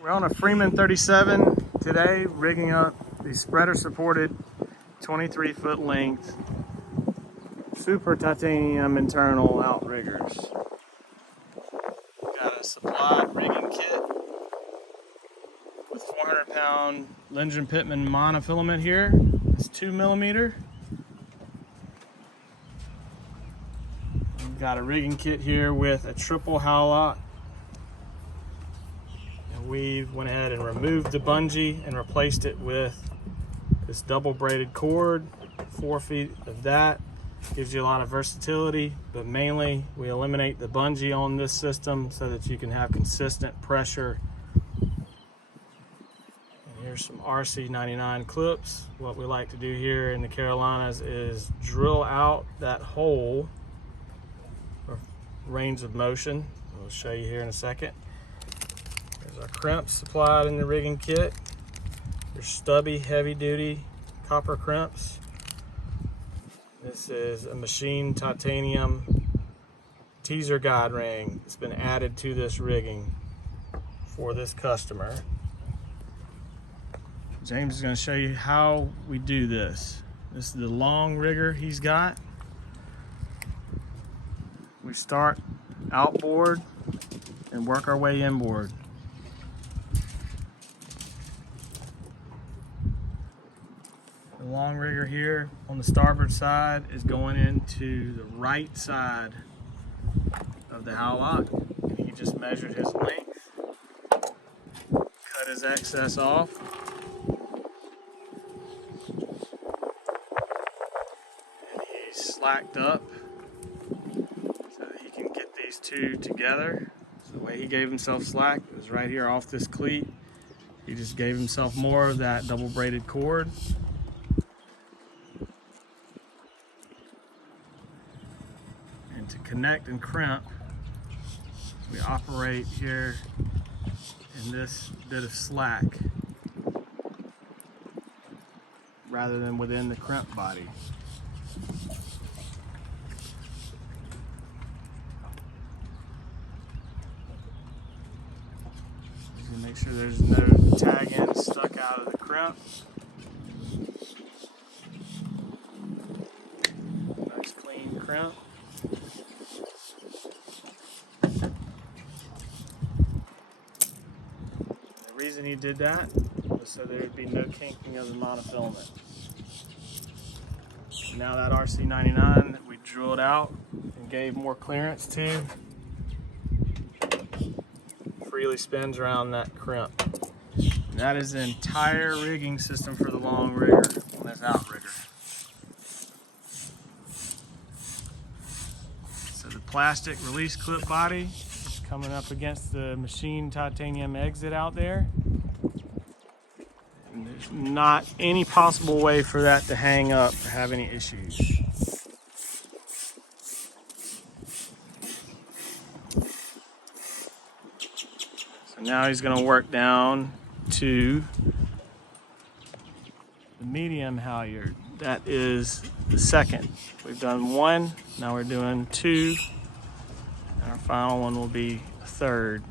We're on a Freeman 37 today, rigging up the spreader supported 23-foot length super titanium internal outriggers. Got a supplied rigging kit with 400-pound Lindgren Pittman monofilament here. It's 2mm. We've got a rigging kit here with a triple hal-lock. We went ahead and removed the bungee and replaced it with this double braided cord. 4 feet of that gives you a lot of versatility, but mainly we eliminate the bungee on this system so that you can have consistent pressure. And here's some RC99 clips. What we like to do here in the Carolinas is drill out that hole for range of motion. I'll show you here in a second. There's our crimps supplied in the rigging kit. Your stubby, heavy-duty copper crimps. This is a machined titanium teaser guide ring that's been added to this rigging for this customer. James is going to show you how we do this. This is the long rigger he's got. We start outboard and work our way inboard. The long rigger here on the starboard side is going into the right side of the hal-lock. He just measured his length, cut his excess off, and he's slacked up so that he can get these two together. So the way he gave himself slack was right here off this cleat. He just gave himself more of that double braided cord. To connect and crimp, we operate here in this bit of slack rather than within the crimp body. Just gonna make sure there's no tag end stuck out of the crimp. Nice clean crimp. The reason he did that was so there would be no kinking of the monofilament. Now that RC99 that we drilled out and gave more clearance to freely spins around that crimp. And that is the entire rigging system for the long rigger on this outrigger. So the plastic release clip body is coming up against the machined titanium exit out there. And there's not any possible way for that to hang up or have any issues. So now he's going to work down to the medium halyard. That is the second. We've done one, now we're doing two, and our final one will be a third.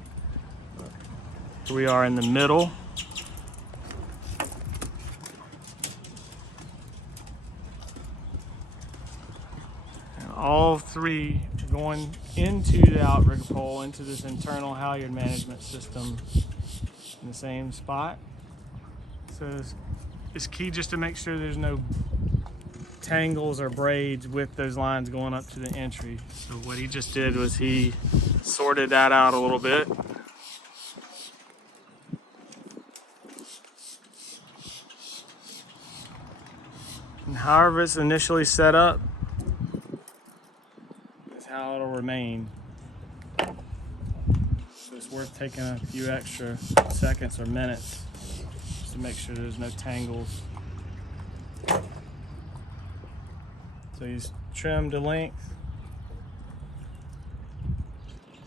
Here we are in the middle. And all three are going into the outrigger pole, into this internal halyard management system in the same spot. So it's key just to make sure there's no tangles or braids with those lines going up to the entry. So what he just did was he sorted that out a little bit. And however it's initially set up is how it'll remain. So it's worth taking a few extra seconds or minutes just to make sure there's no tangles. So he's trimmed to length,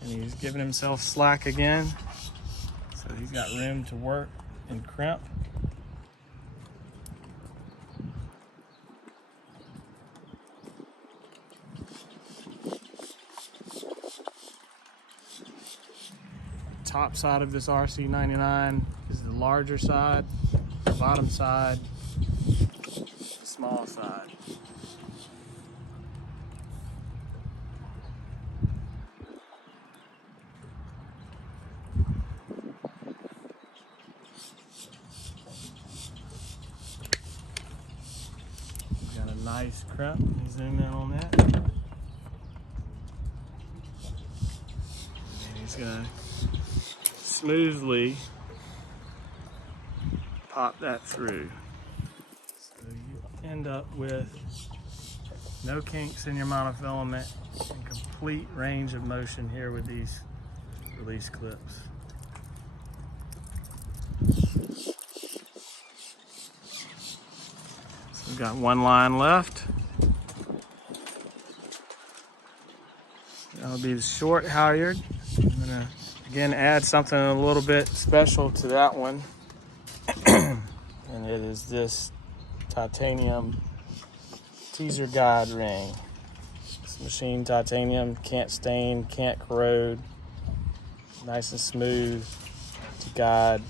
and he's giving himself slack again, so he's got room to work and crimp. top side of this RC99 is the larger side, the bottom side, the small side. Got a nice crimp. Zoom in on that. And he's gonna smoothly pop that through. So you end up with no kinks in your monofilament and complete range of motion here with these release clips. So we've got one line left. That'll be the short halyard. I'm gonna again add something a little bit special to that one. And it is this titanium teaser guide ring. It's machined titanium, can't stain, can't corrode. Nice and smooth to guide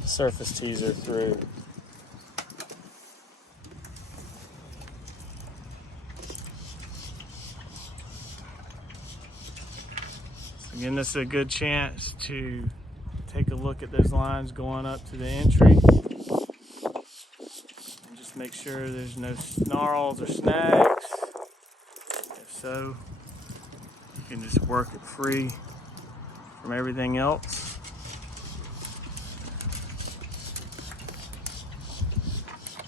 the surface teaser through. Again, this is a good chance to take a look at those lines going up to the entry. And just make sure there's no snarls or snags. If so, you can just work it free from everything else.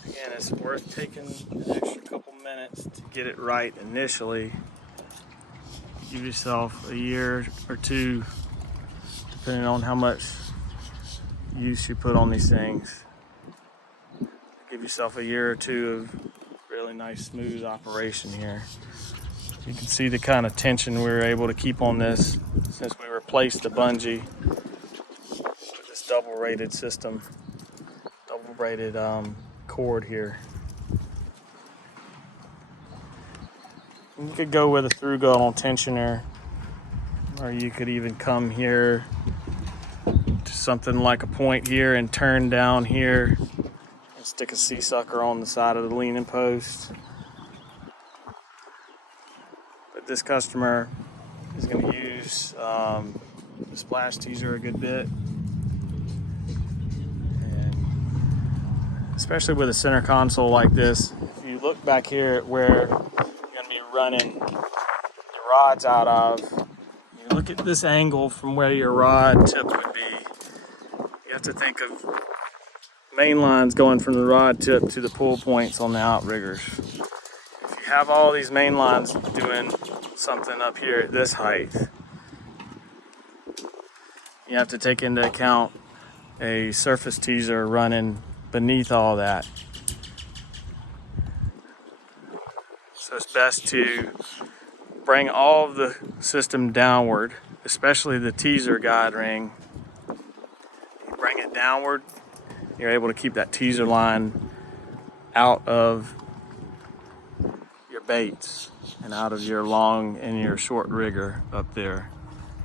Again, it's worth taking an extra couple minutes to get it right initially. Give yourself a year or two, depending on how much use you put on these things. Give yourself a year or two of really nice smooth operation here. You can see the kind of tension we were able to keep on this since we replaced the bungee with this double rated system, double rated cord here. You could go with a through gunnel tensioner, or you could even come here to something like a point here and turn down here and stick a C-sucker on the side of the leaning post. But this customer is going to use the splash teaser a good bit, and especially with a center console like this. If you look back here at where running your rods out of, you look at this angle from where your rod tip would be. You have to think of main lines going from the rod tip to the pull points on the outriggers. If you have all these main lines doing something up here at this height, you have to take into account a surface teaser running beneath all that. So it's best to bring all of the system downward, especially the teaser guide ring. You bring it downward, you're able to keep that teaser line out of your baits and out of your long and your short rigger up there.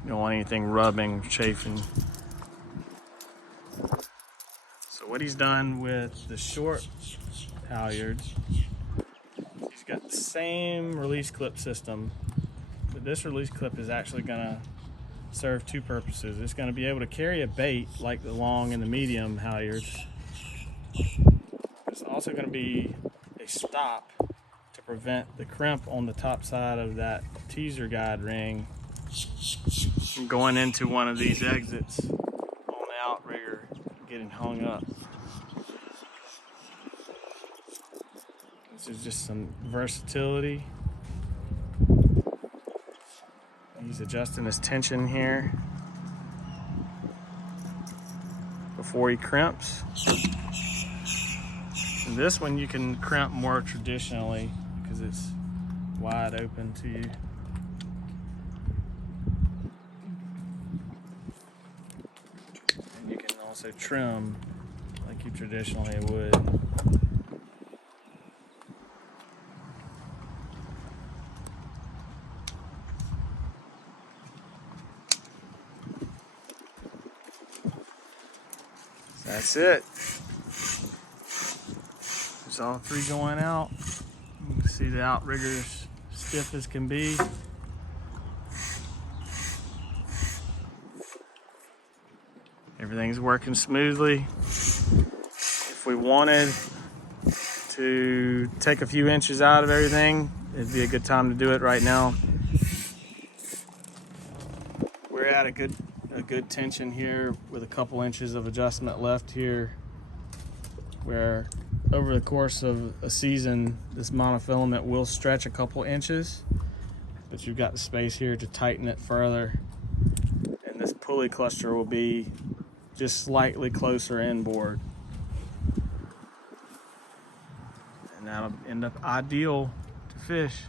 You don't want anything rubbing, chafing. So what he's done with the short halyards, got the same release clip system, but this release clip is actually going to serve two purposes. It's going to be able to carry a bait like the long and the medium halyards. It's also going to be a stop to prevent the crimp on the top side of that teaser guide ring from going into one of these exits on the outrigger, getting hung up. This is just some versatility. He's adjusting his tension here before he crimps. And this one you can crimp more traditionally because it's wide open to you. And you can also trim like you traditionally would. That's it. There's all three going out. You can see the outrigger's stiff as can be. Everything's working smoothly. If we wanted to take a few inches out of everything, it'd be a good time to do it right now. We're at a good tension here with a couple inches of adjustment left here, where over the course of a season this monofilament will stretch a couple inches, but you've got the space here to tighten it further, and this pulley cluster will be just slightly closer inboard, and that'll end up ideal to fish.